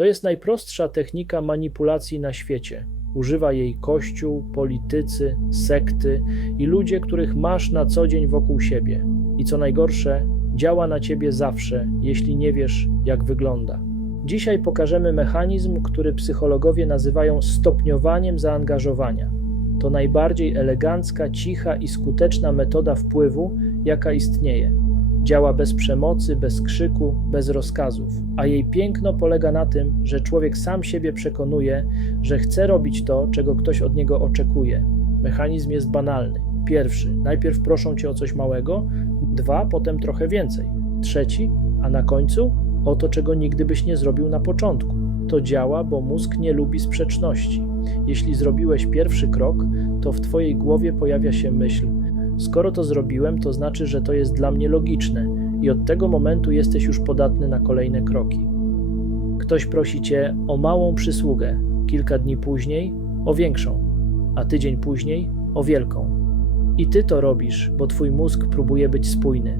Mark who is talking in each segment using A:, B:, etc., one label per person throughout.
A: To jest najprostsza technika manipulacji na świecie. Używa jej kościół, politycy, sekty i ludzie, których masz na co dzień wokół siebie. I co najgorsze, działa na ciebie zawsze, jeśli nie wiesz, jak wygląda. Dzisiaj pokażemy mechanizm, który psychologowie nazywają stopniowaniem zaangażowania. To najbardziej elegancka, cicha i skuteczna metoda wpływu, jaka istnieje. Działa bez przemocy, bez krzyku, bez rozkazów, a jej piękno polega na tym, że człowiek sam siebie przekonuje, że chce robić to, czego ktoś od niego oczekuje. Mechanizm jest banalny. Pierwszy, najpierw proszą cię o coś małego, dwa, potem trochę więcej. Trzeci, a na końcu o to, czego nigdy byś nie zrobił na początku. To działa, bo mózg nie lubi sprzeczności. Jeśli zrobiłeś pierwszy krok, to w twojej głowie pojawia się myśl: Skoro to zrobiłem, to znaczy, że to jest dla mnie logiczne, i od tego momentu jesteś już podatny na kolejne kroki. Ktoś prosi cię o małą przysługę, kilka dni później o większą, a tydzień później o wielką. I ty to robisz, bo twój mózg próbuje być spójny.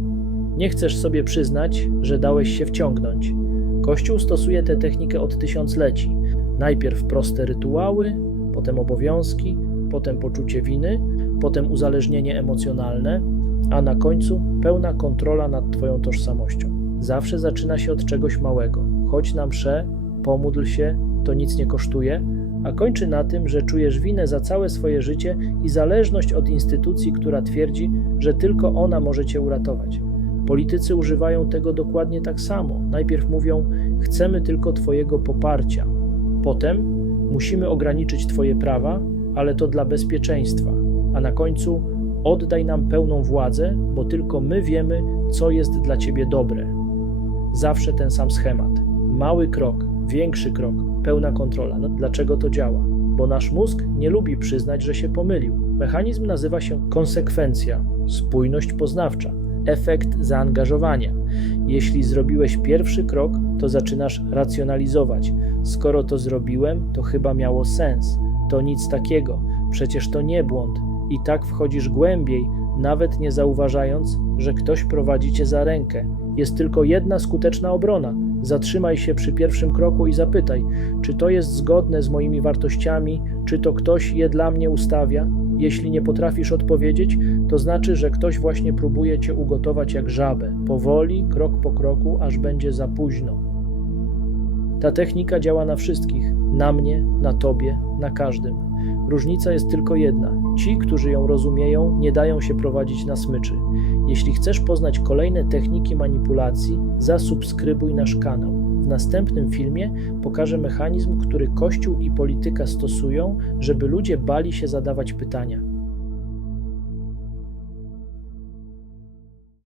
A: Nie chcesz sobie przyznać, że dałeś się wciągnąć. Kościół stosuje tę technikę od tysiącleci. Najpierw proste rytuały, potem obowiązki, potem poczucie winy, potem uzależnienie emocjonalne, a na końcu pełna kontrola nad Twoją tożsamością. Zawsze zaczyna się od czegoś małego. Chodź na mszę, pomódl się, to nic nie kosztuje, a kończy na tym, że czujesz winę za całe swoje życie i zależność od instytucji, która twierdzi, że tylko ona może Cię uratować. Politycy używają tego dokładnie tak samo. Najpierw mówią: Chcemy tylko Twojego poparcia. Potem musimy ograniczyć Twoje prawa, ale to dla bezpieczeństwa. A na końcu oddaj nam pełną władzę, bo tylko my wiemy, co jest dla Ciebie dobre. Zawsze ten sam schemat. Mały krok, większy krok, pełna kontrola. No, dlaczego to działa? Bo nasz mózg nie lubi przyznać, że się pomylił. Mechanizm nazywa się konsekwencja, spójność poznawcza efekt zaangażowania. Jeśli zrobiłeś pierwszy krok, to zaczynasz racjonalizować. Skoro to zrobiłem, to chyba miało sens. To nic takiego, przecież to nie błąd. I tak wchodzisz głębiej, nawet nie zauważając, że ktoś prowadzi cię za rękę. Jest tylko jedna skuteczna obrona. Zatrzymaj się przy pierwszym kroku i zapytaj, czy to jest zgodne z moimi wartościami, czy to ktoś je dla mnie ustawia. Jeśli nie potrafisz odpowiedzieć, to znaczy, że ktoś właśnie próbuje cię ugotować jak żabę, powoli, krok po kroku, aż będzie za późno. Ta technika działa na wszystkich, na mnie, na tobie, na każdym. Różnica jest tylko jedna. Ci, którzy ją rozumieją, nie dają się prowadzić na smyczy. Jeśli chcesz poznać kolejne techniki manipulacji, zasubskrybuj nasz kanał. W następnym filmie pokażę mechanizm, który Kościół i polityka stosują, żeby ludzie bali się zadawać pytania.